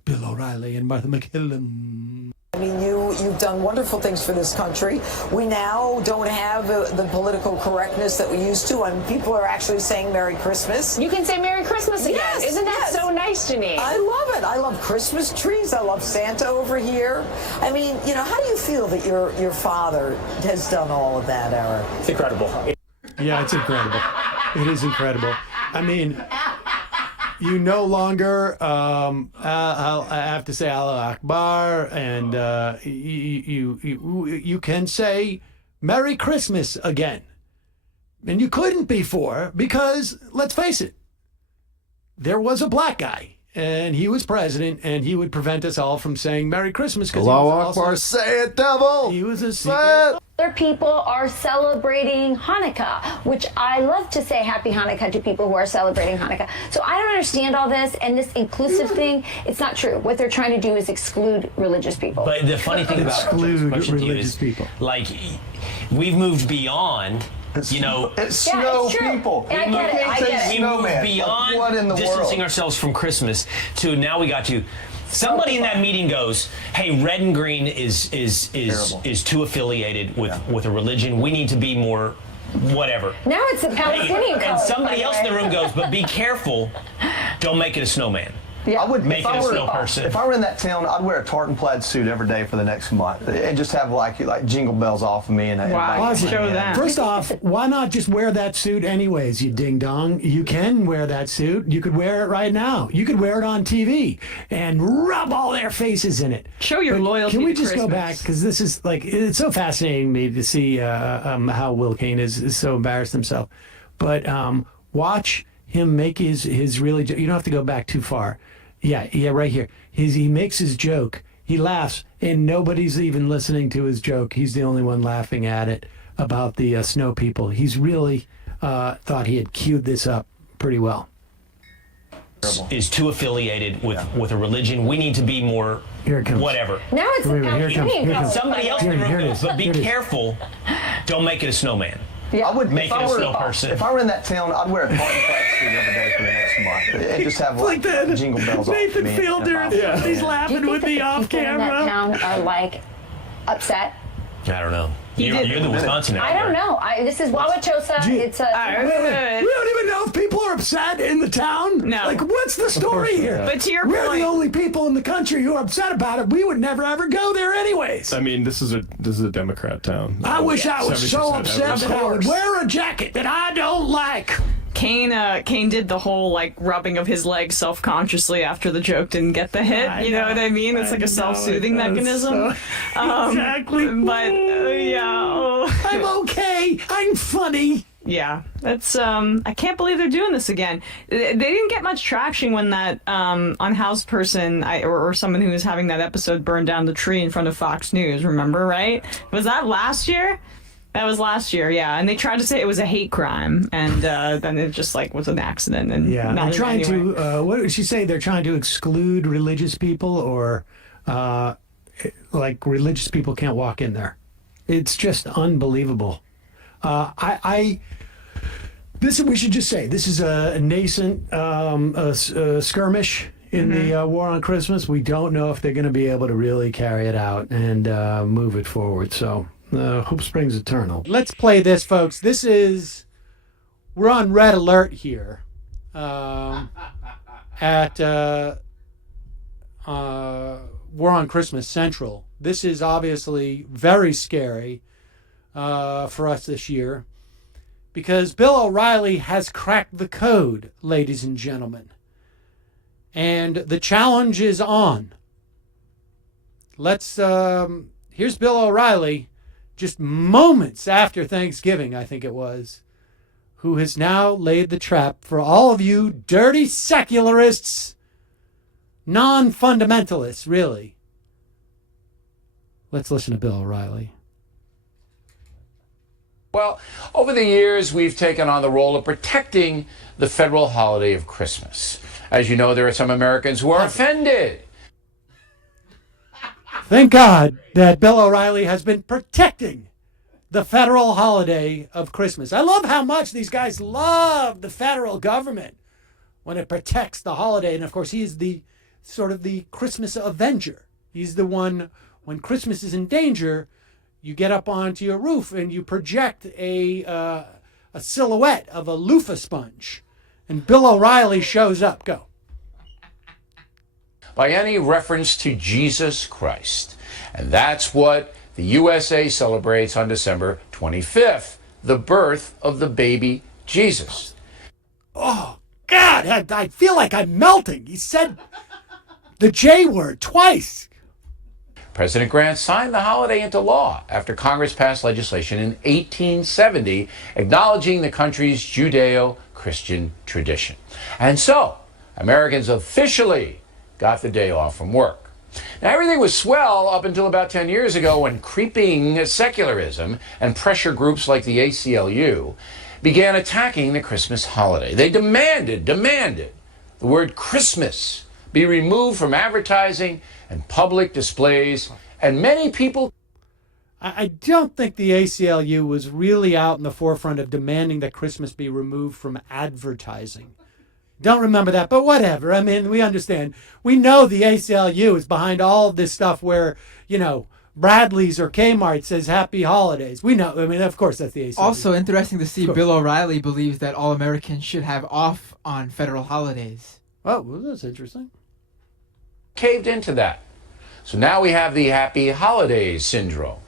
Bill O'Reilly and Martha McKillum. I mean, you've done wonderful things for this country. We now don't have the political correctness that we used to, and people are actually saying Merry Christmas. You can say Merry Christmas again. Yes, Isn't that so nice, Janine? I love it. I love Christmas trees. I love Santa over here. I mean, how do you feel that your father has done all of that, Eric? It's incredible. Yeah, it's incredible. It is incredible. I mean, you no longer, I have to say Allah Akbar, and you can say Merry Christmas again. And you couldn't before because, let's face it, there was a black guy, and he was president, and he would prevent us all from saying Merry Christmas. Allahu Akbar, say it, devil! He was a secret. Other people are celebrating Hanukkah, which I love to say Happy Hanukkah to people who are celebrating Hanukkah. So I don't understand all this, and this inclusive thing, it's not true. What they're trying to do is exclude religious people. But the funny thing about religious people, like, we've moved beyond. It's snow people. I get it. We moved beyond distancing ourselves from Christmas to now we got to. Somebody in that meeting goes, "Hey, red and green is too affiliated with a religion. We need to be more whatever." Now it's a Palestinian color. And somebody else in the room goes, "But be careful. Don't make it a snowman." Yeah. I would make it a snow person. If I were in that town, I'd wear a tartan plaid suit every day for the next month and just have like jingle bells off of me. First off, why not just wear that suit anyways, you ding dong? You can wear that suit. You could wear it right now. You could wear it on TV and rub all their faces in it. Show your loyalty. Can we to just Christmas. go back? Because this is it's so fascinating to me to see how Will Kane is so embarrassed himself. But watch him make his really. You don't have to go back too far. Yeah, right here. He makes his joke. He laughs, and nobody's even listening to his joke. He's the only one laughing at it about the snow people. He's really thought he had queued this up pretty well. Is too affiliated with a religion. We need to be more whatever. Now it's a Palestinian color. Somebody else in the room goes, "But be careful. Don't make it a snowman." I would make it a snow person. If I were in that town, I'd wear a tartan plaid suit every day for the next month and just have like jingle bells Nathan off of me. Fielder, he's laughing with me off People in camera. that town are like upset. I don't know. You're the Wisconsin I don't know. This is Wauwatosa. It's a. We don't even know if people are upset in the town. No. Like, what's the story here? But to your We're point, the only people in the country who are upset about it. We would never ever go there anyways. I mean, this is a Democrat town. I wish I was so 70% upset that I would wear a jacket that I don't like. Kane did the whole rubbing of his leg self-consciously after the joke didn't get the hit. You know what I mean? It's like a self-soothing mechanism. Exactly. But I'm okay. I'm funny. Yeah, that's I can't believe they're doing this again. They didn't get much traction when that unhoused person or someone who was having that episode burned down the tree in front of Fox News. Remember, right? Was that last year? That was last year, yeah. And they tried to say it was a hate crime, and then it just was an accident. And Yeah, they're trying to. What did she say? They're trying to exclude religious people, or religious people can't walk in there. It's just unbelievable. We should just say this is a nascent skirmish in the war on Christmas. We don't know if they're going to be able to really carry it out and move it forward. So hope springs eternal. Let's play this, folks. We're on red alert here at War on Christmas Central. This is obviously very scary for us this year because Bill O'Reilly has cracked the code, ladies and gentlemen. And the challenge is on. Here's Bill O'Reilly, just moments after Thanksgiving, I think it was, who has now laid the trap for all of you dirty secularists, non-fundamentalists, really, Let's listen to Bill O'Reilly. Well, over the years, we've taken on the role of protecting the federal holiday of Christmas. As you know, there are some Americans who are offended. Thank God that Bill O'Reilly has been protecting the federal holiday of Christmas. I love how much these guys love the federal government when it protects the holiday. And of course, he is the sort of the Christmas avenger. He's the one, when Christmas is in danger, you get up onto your roof and you project a silhouette of a loofah sponge. And Bill O'Reilly shows up. Go. By any reference to Jesus Christ. And that's what the USA celebrates on December 25th, the birth of the baby Jesus. Oh, God, I feel like I'm melting. He said the J word twice. President Grant signed the holiday into law after Congress passed legislation in 1870 acknowledging the country's Judeo-Christian tradition. And so, Americans officially got the day off from work. Now, everything was swell up until about 10 years ago when creeping secularism and pressure groups like the ACLU began attacking the Christmas holiday. They demanded the word Christmas be removed from advertising and public displays, and many people... I don't think the ACLU was really out in the forefront of demanding that Christmas be removed from advertising. Don't remember that, but whatever. I mean, we understand. We know the ACLU is behind all of this stuff where, you know, Bradley's or Kmart says Happy Holidays. We know. I mean, of course, that's the ACLU. Also interesting to see Bill O'Reilly believes that all Americans should have off on federal holidays. Oh, well, that's interesting. Caved into that. So now we have the Happy Holidays syndrome.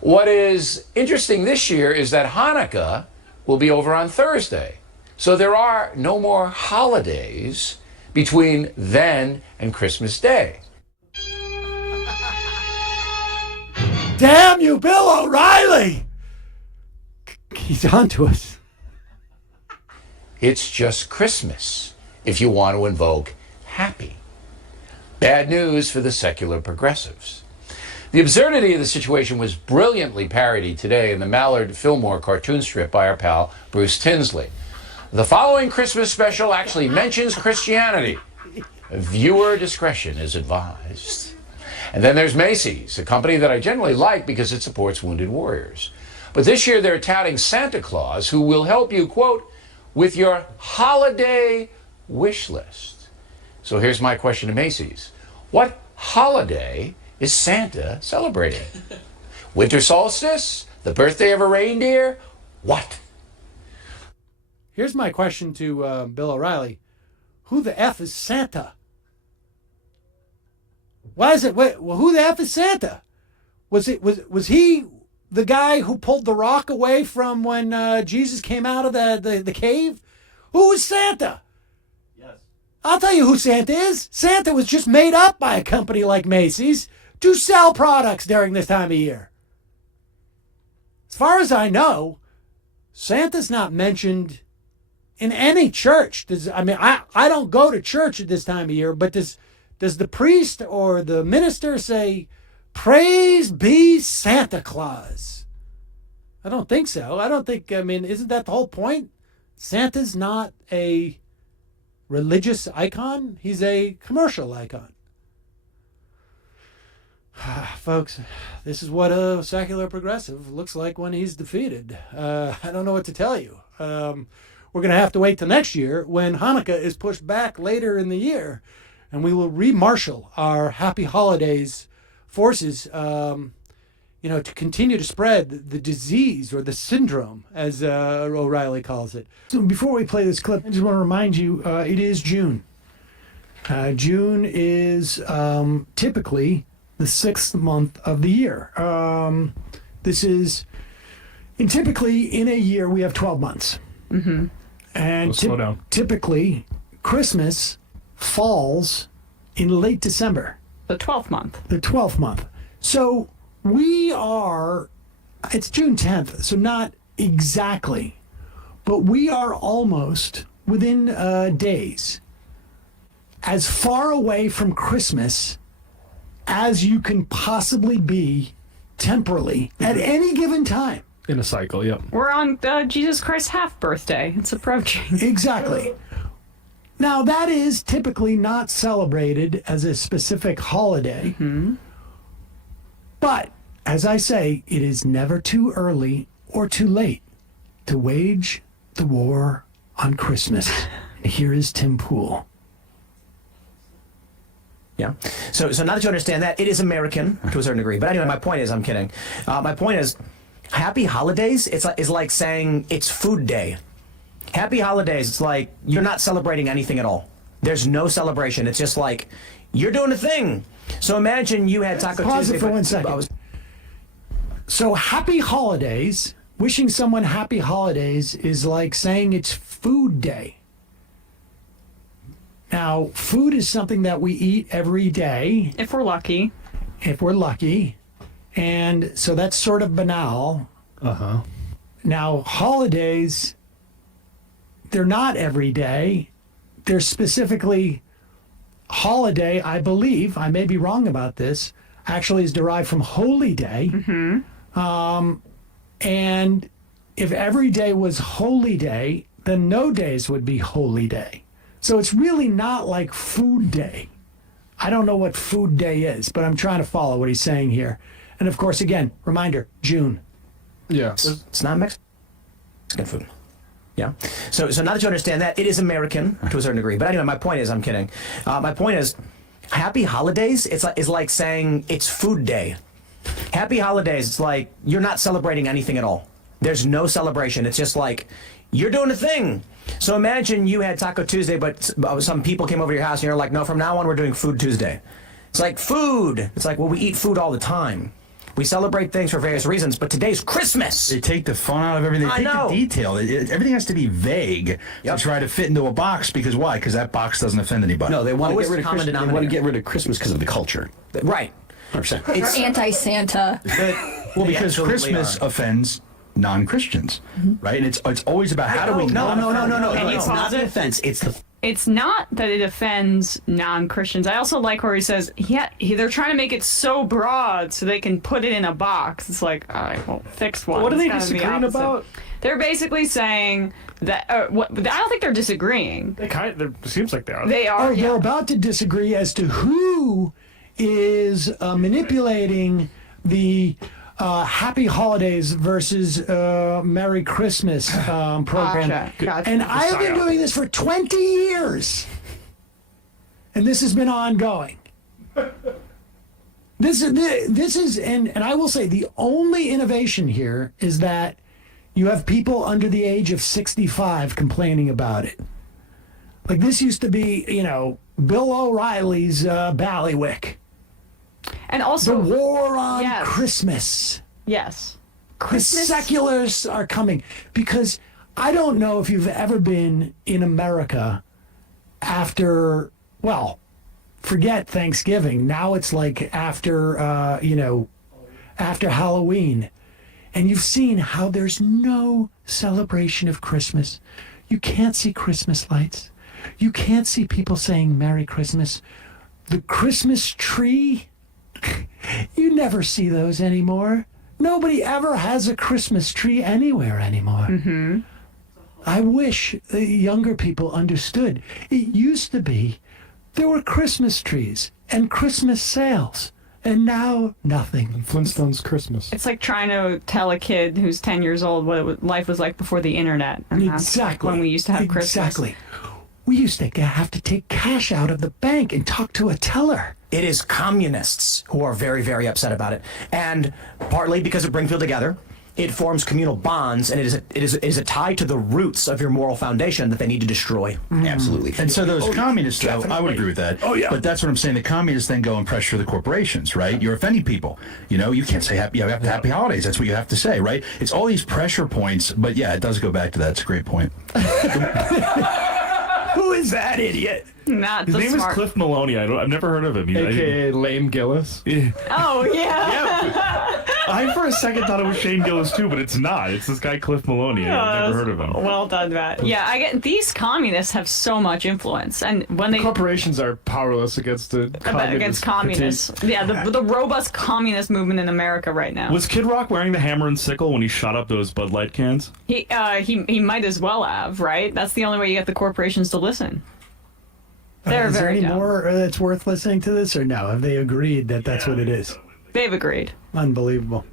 What is interesting this year is that Hanukkah will be over on Thursday. So there are no more holidays between then and Christmas Day. Damn you, Bill O'Reilly! He's on to us. It's just Christmas if you want to invoke happy. Bad news for the secular progressives. The absurdity of the situation was brilliantly parodied today in the Mallard Fillmore cartoon strip by our pal Bruce Tinsley. The following Christmas special actually mentions Christianity. Viewer discretion is advised. And then there's Macy's, a company that I generally like because it supports wounded warriors. But this year they're touting Santa Claus, who will help you, quote, with your holiday wish list. So here's my question to Macy's. What holiday is Santa celebrating? Winter solstice? The birthday of a reindeer? What? Here's my question to Bill O'Reilly. Who the F is Santa? Why is it? Wait, well, who the F is Santa? Was he the guy who pulled the rock away from when Jesus came out of the cave? Who was Santa? Yes. I'll tell you who Santa is. Santa was just made up by a company like Macy's to sell products during this time of year. As far as I know, Santa's not mentioned in any church. I don't go to church at this time of year, but does the priest or the minister say, "Praise be Santa Claus"? I don't think so. Isn't that the whole point? Santa's not a religious icon. He's a commercial icon. Folks, this is what a secular progressive looks like when he's defeated. I don't know what to tell you. We're going to have to wait till next year when Hanukkah is pushed back later in the year, and we will remarshal our Happy Holidays forces, to continue to spread the disease or the syndrome, as O'Reilly calls it. So before we play this clip, I just want to remind you, it is June. June is typically the 6th month of the year. Typically in a year we have 12 months. Mm-hmm. And slow down. Typically, Christmas falls in late December. The 12th month. The 12th month. So it's June 10th, so not exactly, but we are almost within days as far away from Christmas as you can possibly be temporally at any given time. In a cycle, yep. We're on Jesus Christ's half birthday. It's approaching. Exactly. Now, that is typically not celebrated as a specific holiday. But, as I say, it is never too early or too late to wage the war on Christmas. And here is Tim Pool. Yeah. So now that you understand that, it is American to a certain degree. But anyway, my point is, I'm kidding. My point is, happy holidays is like saying it's food day. Happy holidays, it's like you're not celebrating anything at all. There's no celebration. It's just like you're doing a thing. So imagine you had Taco Pause Tuesday. it for 1 second. So happy holidays, wishing someone happy holidays is like saying it's food day. Now, food is something that we eat every day. If we're lucky. If we're lucky. And so that's sort of banal. Now, holidays, they're not every day. They're specifically holiday, I believe, I may be wrong about this, actually is derived from holy day. And if every day was holy day, then no days would be holy day. So it's really not like food day. I don't know what food day is, but I'm trying to follow what he's saying here. And of course, again, reminder, June. Yeah. It's not Mexican food. Yeah. So now that you understand that, it is American to a certain degree. But anyway, my point is, I'm kidding. My point is, happy holidays is like saying it's food day. Happy holidays, it's like you're not celebrating anything at all. There's no celebration. It's just like you're doing a thing. So imagine you had Taco Tuesday, but some people came over to your house and you're like, no, from now on we're doing Food Tuesday. It's like food. It's like, well, we eat food all the time. We celebrate things for various reasons, but today's Christmas. They take the fun out of everything. They take the detail. Everything has to be vague to try to fit into a box. Because why? Because that box doesn't offend anybody. No, they want to get rid of Christmas. They want to get rid of Christmas because of the culture. Right. 100%. Or anti-Santa. Well, because Christmas offends non-Christians, right? And it's always about how do we no. It's not an offense. It's not that it offends non-Christians. I also like where he says, they're trying to make it so broad so they can put it in a box. It's like, all right, well, fixed one. What are It's they kind of the disagreeing opposite. about? They're basically saying that, I don't think they're disagreeing. It seems like they are. They are. They're about to disagree as to who is manipulating the Happy Holidays versus Merry Christmas program. Gotcha. And I've been doing this for 20 years. And this has been ongoing. This is, and I will say the only innovation here is that you have people under the age of 65 complaining about it. Like this used to be, Bill O'Reilly's Ballywick. And also the war on Christmas. Yes. The seculars are coming. Because I don't know if you've ever been in America after, well, forget Thanksgiving. Now it's like after, after Halloween. And you've seen how there's no celebration of Christmas. You can't see Christmas lights. You can't see people saying Merry Christmas. The Christmas tree, you never see those anymore. Nobody ever has a Christmas tree anywhere anymore. I wish the younger people understood. It used to be there were Christmas trees and Christmas sales, and now nothing. Flintstones Christmas. It's like trying to tell a kid who's 10 years old what life was like before the internet. And that's when we used to have Christmas. Exactly. We used to have to take cash out of the bank and talk to a teller. It is communists who are very, very upset about it. And partly because it brings people together, it forms communal bonds, and it is a tie to the roots of your moral foundation that they need to destroy. Absolutely. And so those communists, though, I would agree with that. Oh, yeah. But that's what I'm saying. The communists then go and pressure the corporations, right? You're offending people. You can't say happy holidays. That's what you have to say, right? It's all these pressure points. But yeah, it does go back to that. It's a great point. Who is that idiot? Not His the name smart. is Cliff Maloney. I've never heard of him. AKA Lame Gillis. Oh, yeah. I for a second thought it was Shane Gillis too, but it's not. It's this guy Cliff Maloney. I've never heard of him. Well done, Matt. Yeah, I get these communists have so much influence, and when corporations are powerless against communists. Yeah, the robust communist movement in America right now. Was Kid Rock wearing the hammer and sickle when he shot up those Bud Light cans? He might as well have, right? That's the only way you get the corporations to listen. Is there any more that's worth listening to this, or no? Have they agreed that that's what it is? They've agreed. Unbelievable.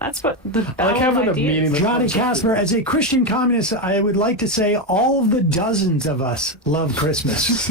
That's what the I like having a meeting. Johnny Casper, as a Christian communist, I would like to say all of the dozens of us love Christmas.